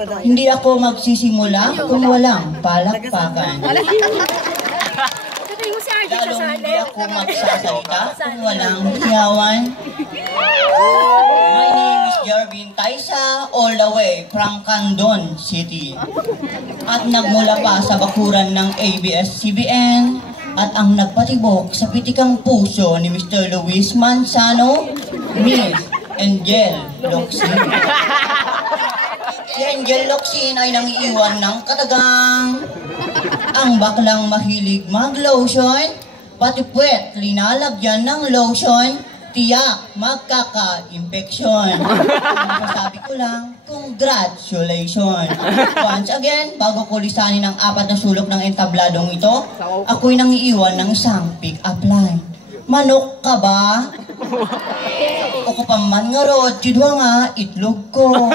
Hindi ako magsisimula kung walang palakpakan. Lalong hindi ako magsasalita kung walang hiyawan. My name is Jervin Taisa, all the way from Candon City. At nagmula pa sa bakuran ng ABS-CBN at ang nagpatibok sa pitikang puso ni Mr. Luis Manzano, Miss Angel Locsin. Si Angel Locsin ay nangiiwan ng katagang. Ang baklang mahilig mag-lotion, pati puwet linalagyan ng lotion, tiyak magkaka-infeksyon. Sabi ko lang, congratulations. Once again, bago ko lisanin ang 4 na sulok ng entabladong ito, ako'y nangiiwan ng isang pick-up line. Manok ka ba? O ko pa man nga rod, tidwa nga, itlog ko.